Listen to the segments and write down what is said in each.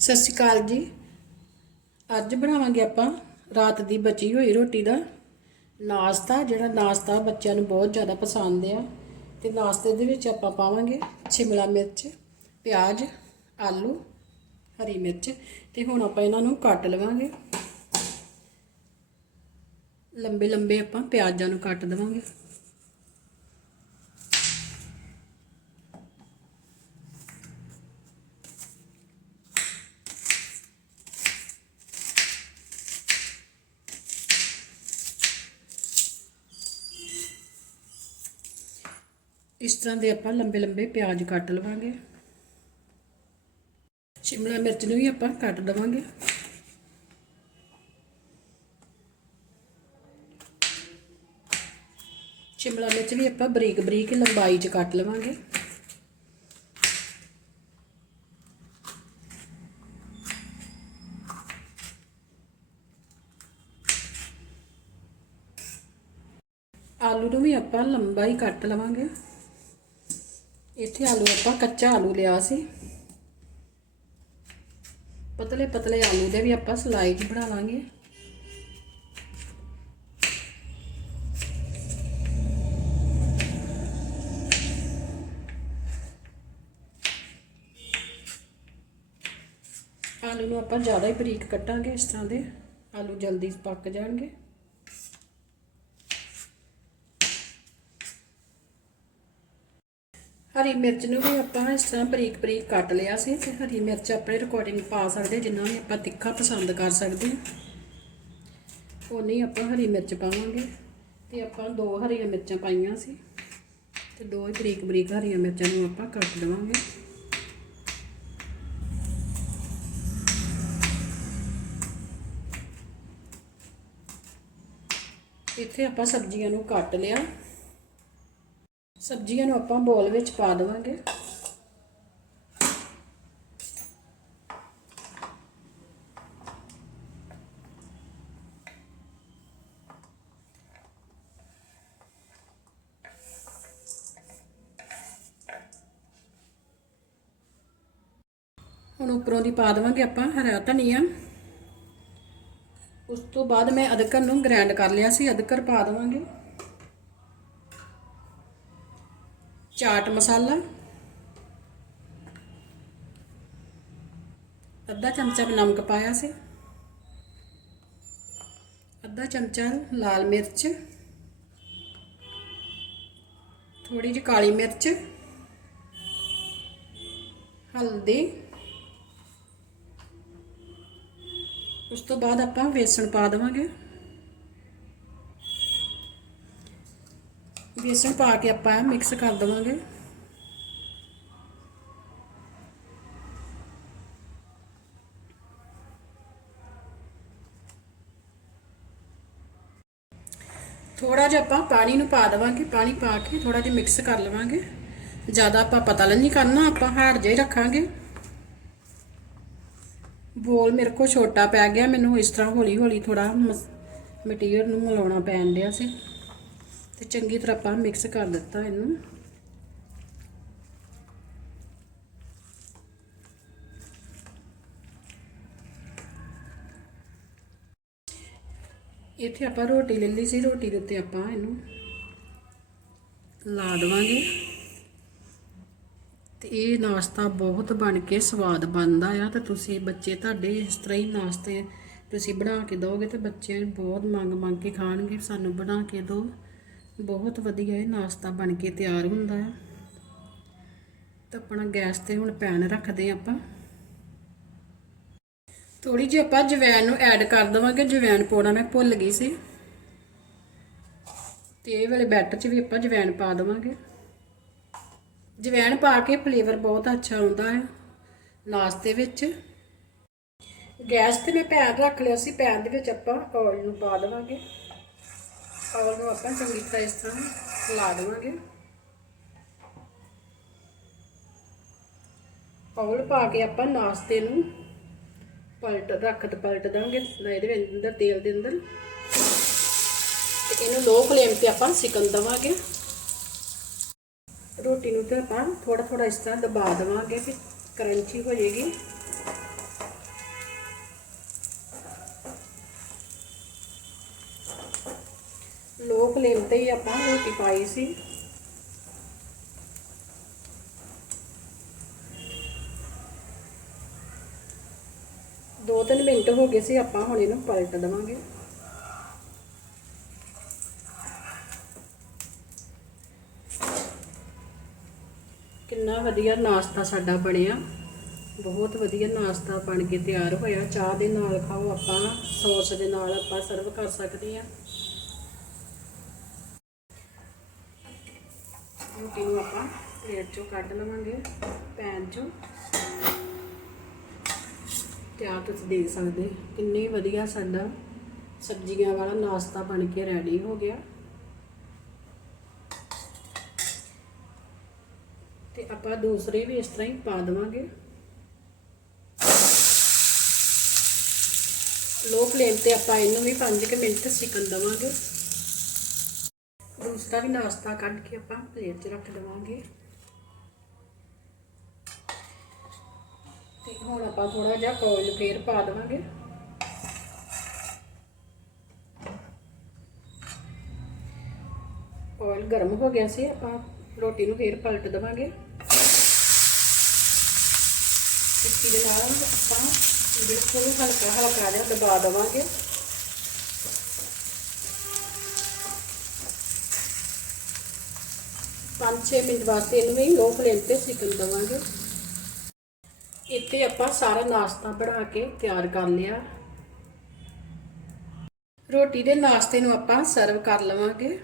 ਸਤਿ ਸ਼੍ਰੀ ਅਕਾਲ ਜੀ। ਅੱਜ ਬਣਾਵਾਂਗੇ ਆਪਾਂ ਰਾਤ ਦੀ ਬਚੀ ਹੋਈ ਰੋਟੀ ਦਾ ਨਾਸ਼ਤਾ, ਜਿਹੜਾ ਨਾਸ਼ਤਾ ਬੱਚਿਆਂ ਨੂੰ ਬਹੁਤ ਜ਼ਿਆਦਾ ਪਸੰਦ ਆ। ਤੇ ਨਾਸ਼ਤੇ ਦੇ ਵਿੱਚ ਆਪਾਂ ਪਾਵਾਂਗੇ ਸ਼ਿਮਲਾ ਮਿਰਚ, ਪਿਆਜ਼, ਆਲੂ, ਹਰੀ ਮਿਰਚ। ਤੇ ਹੁਣ ਆਪਾਂ ਇਹਨਾਂ ਨੂੰ ਕੱਟ ਲਵਾਂਗੇ। ਲੰਬੇ ਲੰਬੇ ਆਪਾਂ ਪਿਆਜ਼ਾਂ ਨੂੰ ਕੱਟ ਦੇਵਾਂਗੇ। ਇਸ ਤਰ੍ਹਾਂ ਦੇ ਆਪਾਂ ਲੰਬੇ ਲੰਬੇ ਪਿਆਜ਼ ਕੱਟ ਲਵਾਂਗੇ। ਸ਼ਿਮਲਾ ਮਿਰਚ ਨੂੰ ਵੀ ਆਪਾਂ ਕੱਟ ਦਵਾਂਗੇ। ਸ਼ਿਮਲਾ ਮਿਰਚ ਵੀ ਆਪਾਂ ਬਰੀਕ ਬਰੀਕ ਲੰਬਾਈ 'ਚ ਕੱਟ ਲਵਾਂਗੇ। ਆਲੂ ਨੂੰ ਵੀ ਆਪਾਂ ਲੰਬਾਈ ਕੱਟ ਲਵਾਂਗੇ। ਇੱਥੇ ਆਲੂ ਆਪਾਂ ਕੱਚਾ ਆਲੂ ਲਿਆ ਸੀ। ਪਤਲੇ ਪਤਲੇ ਆਲੂ ਦੇ ਵੀ ਆਪਾਂ ਸਲਾਈ ਚ ਬਣਾ ਲਾਂਗੇ। ਆਲੂ ਨੂੰ ਆਪਾਂ ਜ਼ਿਆਦਾ ਹੀ ਬਰੀਕ ਕੱਟਾਂਗੇ ਇਸ ਤਰ੍ਹਾਂ ਦੇ। ਆਲੂ ਜਲਦੀ ਪੱਕ ਜਾਣਗੇ। ਹਰੀ ਮਿਰਚ ਨੂੰ ਵੀ ਆਪਾਂ ਇਸ ਤਰ੍ਹਾਂ ਬਰੀਕ ਬਰੀਕ ਕੱਟ ਲਿਆ ਸੀ ਤੇ ਹਰੀ ਮਿਰਚ ਆਪਣੇ ਰਿਕਾਰਡਿੰਗ ਪਾ ਸਕਦੇ ਜਿੰਨਾ ਵੀ ਆਪਾਂ ਤਿੱਖਾ ਪਸੰਦ ਕਰ ਸਕਦੇ ਹਾਂ। ਉਨੀ ਆਪਾਂ ਹਰੀ ਮਿਰਚ ਪਾਵਾਂਗੇ ਤੇ ਆਪਾਂ ਦੋ ਹਰੀਆਂ ਮਿਰਚਾਂ ਪਾਈਆਂ ਸੀ ਤੇ ਦੋ ਹੀ ਬਰੀਕ ਬਰੀਕ ਹਰੀਆਂ ਮਿਰਚਾਂ ਨੂੰ ਆਪਾਂ ਕੱਟ ਲਵਾਂਗੇ ਇੱਥੇ ਆਪਾਂ ਸਬਜ਼ੀਆਂ ਨੂੰ ਕੱਟ ਲਿਆ। ਸਬਜ਼ੀਆਂ ਨੂੰ ਆਪਾਂ ਬੋਲ ਵਿੱਚ ਪਾ ਦੇਵਾਂਗੇ। ਹੁਣ ਉੱਪਰੋਂ ਦੀ ਪਾ ਦੇਵਾਂਗੇ ਆਪਾਂ ਹਰਾ ਧਨੀਆ। ਉਸ ਤੋਂ ਬਾਅਦ ਮੈਂ ਅਦਕਰ ਨੂੰ ਗ੍ਰਾਈਂਡ ਕਰ ਲਿਆ ਸੀ, ਅਦਰਕ ਪਾ ਦੇਵਾਂਗੇ। ਚਾਟ ਮਸਾਲਾ। ਅੱਧਾ ਚਮਚਾ ਨਮਕ ਪਾਇਆ ਸੀ। ਅੱਧਾ ਚਮਚਾ ਲਾਲ ਮਿਰਚ। ਥੋੜੀ ਜਿਹੀ ਕਾਲੀ ਮਿਰਚ। ਹਲਦੀ। ਉਸ ਤੋਂ ਬਾਅਦ ਆਪਾਂ ਵੇਸਣ ਪਾ ਦੇਵਾਂਗੇ। ਬੇਸਣ ਪਾ ਕੇ ਆਪਾਂ ਮਿਕਸ ਕਰ ਦੇਵਾਂਗੇ। ਥੋੜਾ ਜਿਹਾ ਆਪਾਂ ਪਾਣੀ ਨੂੰ ਪਾ ਦੇਵਾਂਗੇ, ਪਾਣੀ ਪਾ ਕੇ ਥੋੜਾ ਜਿਹਾ ਮਿਕਸ ਕਰ ਲਵਾਂਗੇ। ਜ਼ਿਆਦਾ ਆਪਾਂ ਪਤਾ ਨਹੀਂ ਕਰਨਾ, ਆਪਾਂ ਹਾਰਡ ਜਿਹਾ ਰੱਖਾਂਗੇ। ਬੋਲ ਮੇਰੇ ਕੋ ਛੋਟਾ ਪੈ ਗਿਆ, ਮੈਨੂੰ ਇਸ ਤਰ੍ਹਾਂ ਹੌਲੀ ਹੌਲੀ ਥੋੜਾ ਮਟੀਰੀਅਲ ਨੂੰ ਮਿਲਾਉਣਾ ਪੈਣ ਡਿਆ ਸੀ। ਤੇ ਚੰਗੀ ਤਰ੍ਹਾਂ ਆਪਾਂ ਮਿਕਸ ਕਰ ਦਿੱਤਾ ਇਹਨੂੰ। ਇੱਥੇ ਆਪਾਂ ਰੋਟੀ ਲੈ ਲਈ ਸੀ, ਰੋਟੀ ਦੇ ਉੱਤੇ ਆਪਾਂ ਇਹਨੂੰ ਲਾ ਦੇਵਾਂਗੇ। ਤੇ ਇਹ ਨਾਸ਼ਤਾ ਬਹੁਤ ਬਣ ਕੇ ਸਵਾਦ ਬਣਦਾ ਆ ਤੇ ਤੁਸੀਂ ਬੱਚੇ ਤੁਹਾਡੇ ਇਸ ਤਰ੍ਹਾਂ ਹੀ ਨਾਸ਼ਤੇ ਤੁਸੀਂ ਬਣਾ ਕੇ ਦਿਓਗੇ ਤੇ ਬੱਚੇ ਬਹੁਤ ਮੰਗ ਮੰਗ ਕੇ ਖਾਣਗੇ, ਸਾਨੂੰ ਬਣਾ ਕੇ ਦਿਓ। ਬਹੁਤ ਵਧੀਆ ਇਹ ਨਾਸ਼ਤਾ ਬਣ ਕੇ ਤਿਆਰ ਹੁੰਦਾ ਹੈ। ਤਾਂ ਆਪਣਾ ਗੈਸ ਤੇ ਹੁਣ ਪੈਨ ਰੱਖਦੇ ਆਪਾਂ। ਥੋੜੀ ਜਿਹੀ ਆਪਾਂ ਜਵੈਣ ਨੂੰ ਐਡ ਕਰ ਦਵਾਂਗੇ। ਜਵੈਣ ਪਾਉਣਾ ਮੈਂ ਭੁੱਲ ਗਈ ਸੀ। ਤੇ ਇਹ ਵਾਲੇ ਬੈਟਰ 'ਚ ਵੀ ਆਪਾਂ ਜਵੈਣ ਪਾ ਦਵਾਂਗੇ। ਜਵੈਣ ਪਾ ਕੇ ਫਲੇਵਰ ਬਹੁਤ ਅੱਛਾ ਆਉਂਦਾ ਹੈ ਨਾਸ਼ਤੇ ਵਿੱਚ। ਗੈਸ ਤੇ ਮੈਂ ਪੈਨ ਰੱਖ ਲਿਆ ਸੀ। ਪੈਨ ਦੇ ਵਿੱਚ ਆਪਾਂ ਔਲ ਨੂੰ ਪਾ ਦੇਵਾਂਗੇ। ਔਲ ਨੂੰ ਆਪਾਂ ਚੰਗੀ ਤਰ੍ਹਾਂ ਇਸ ਤਰ੍ਹਾਂ ਲਾ ਦੇਵਾਂਗੇ। ਔਲ ਪਾ ਕੇ ਆਪਾਂ ਨਾਸ਼ਤੇ ਨੂੰ ਪਲਟ, ਰੱਖ ਤੇ ਪਲਟ ਦਾਂਗੇ ਇਹਦੇ ਅੰਦਰ, ਤੇਲ ਦੇ ਅੰਦਰ। ਤੇ ਇਹਨੂੰ ਲੋ ਫਲੇਮ ਤੇ ਆਪਾਂ ਸਿਕਣ ਦਵਾਂਗੇ। ਰੋਟੀ ਨੂੰ ਤੇ ਆਪਾਂ ਥੋੜਾ ਥੋੜਾ ਇਸ ਤਰ੍ਹਾਂ ਦਬਾ ਦੇਵਾਂਗੇ ਕਿ ਕਰੰਚੀ ਹੋ ਜਾਏਗੀ ਲੋ ਫਲੇਮ ਤੇ ਹੀ ਆਪਾਂ ਰੋਟੀ ਪਾਈ ਸੀ। ਦੋ ਤਿੰਨ ਮਿੰਟ ਹੋ ਗਏ ਸੀ, ਆਪਾਂ ਹੁਣ ਇਹਨੂੰ ਪਲਟ ਦੇਵਾਂਗੇ। ਕਿੰਨਾ ਵਧੀਆ ਨਾਸ਼ਤਾ ਸਾਡਾ ਬਣਿਆ। ਬਹੁਤ ਵਧੀਆ ਨਾਸ਼ਤਾ ਬਣ ਕੇ ਤਿਆਰ ਹੋਇਆ। ਚਾਹ ਦੇ ਨਾਲ ਖਾਓ ਆਪਾਂ, ਸੌਸ ਦੇ ਨਾਲ ਆਪਾਂ ਸਰਵ ਕਰ ਸਕਦੇ ਆ ਰੋਟੀ ਨੂੰ ਆਪਾਂ ਪਲੇਟ ਚੋਂ ਕੱਢ ਲਵਾਂਗੇ, ਪੈਨ ਚੋਂ। ਤੇ ਆਪ ਤੁਸੀਂ ਦੇਖ ਸਕਦੇ ਕਿੰਨੇ ਵਧੀਆ ਸਾਡਾ ਸਬਜ਼ੀਆਂ ਵਾਲਾ ਨਾਸ਼ਤਾ ਬਣ ਕੇ ਰੈਡੀ ਹੋ ਗਿਆ। ਤੇ ਆਪਾਂ ਦੂਸਰੇ ਵੀ ਇਸ ਤਰ੍ਹਾਂ ਹੀ ਪਾ ਦੇਵਾਂਗੇ। ਲੋ ਫਲੇਮ ਤੇ ਆਪਾਂ ਇਹਨੂੰ ਵੀ 5 ਮਿੰਟ ਸਿਕਣ ਦੇਵਾਂਗੇ। ਦੂਸਰਾ ਵੀ ਨਾਸ਼ਤਾ ਕੱਢ ਕੇ ਆਪਾਂ ਪਲੇਟ 'ਚ ਰੱਖ ਦੇਵਾਂਗੇ। ਤੇ ਹੁਣ ਆਪਾਂ ਥੋੜਾ ਜਿਹਾ ਕੋਇਲ ਫੇਰ ਪਾ ਦੇਵਾਂਗੇ। ਆਇਲ ਗਰਮ ਹੋ ਗਿਆ ਸੀ, ਆਪਾਂ ਰੋਟੀ ਨੂੰ ਫੇਰ ਪਲਟ ਦੇਵਾਂਗੇ। ਟਿੱਕੀ ਦੇ ਨਾਲ ਆਪਾਂ ਬਿਲਕੁਲ ਹਲਕਾ ਹਲਕਾ ਜਿਹਾ ਦਬਾ ਦੇਵਾਂਗੇ। ਪੰਜ 6 ਮਿੰਟ ਵਾਸਤੇ ਇਹਨੂੰ ਵੀ ਲੋ ਫਲੇਮ ਤੇ ਸਿਕਣ ਦੇਵਾਂਗੇ। ਇੱਥੇ ਆਪਾਂ ਸਾਰਾ ਨਾਸ਼ਤਾ ਬਣਾ ਕੇ ਤਿਆਰ ਕਰ ਲਿਆ। ਰੋਟੀ ਦੇ ਨਾਸ਼ਤੇ ਨੂੰ ਆਪਾਂ ਸਰਵ ਕਰ ਲਵਾਂਗੇ।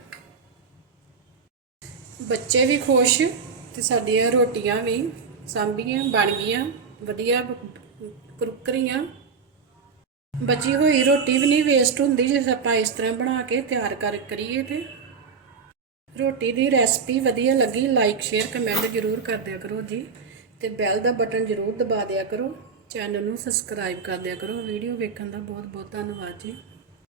ਬੱਚੇ ਵੀ ਖੁਸ਼ ਤੇ ਸਾਡੀਆਂ ਰੋਟੀਆਂ ਵੀ ਸਾਂਭੀਆਂ, ਬਣ ਗਈਆਂ, ਵਧੀਆ ਕੁਰਕਰੀਆਂ। ਬਚੀ ਹੋਈ ਰੋਟੀ ਵੀ ਨਹੀਂ ਵੇਸਟ ਹੁੰਦੀ ਜੇ ਆਪਾਂ ਇਸ ਤਰ੍ਹਾਂ ਬਣਾ ਕੇ ਤਿਆਰ ਕਰ ਕਰੀਏ ਤੇ। ਰੋਟੀ ਦੀ ਰੈਸਪੀ ਵਧੀਆ ਲੱਗੀ ਲਾਈਕ ਸ਼ੇਅਰ ਕਮੈਂਟ ਜ਼ਰੂਰ ਕਰ ਦਿਆ ਕਰੋ ਜੀ। ਤੇ ਬੈਲ ਦਾ ਬਟਨ ਜ਼ਰੂਰ ਦਬਾ ਦਿਆ ਕਰੋ। ਚੈਨਲ ਨੂੰ ਸਬਸਕ੍ਰਾਈਬ ਕਰ ਦਿਆ ਕਰੋ। ਵੀਡੀਓ ਵੇਖਣ ਦਾ ਬਹੁਤ ਬਹੁਤ ਧੰਨਵਾਦ ਜੀ।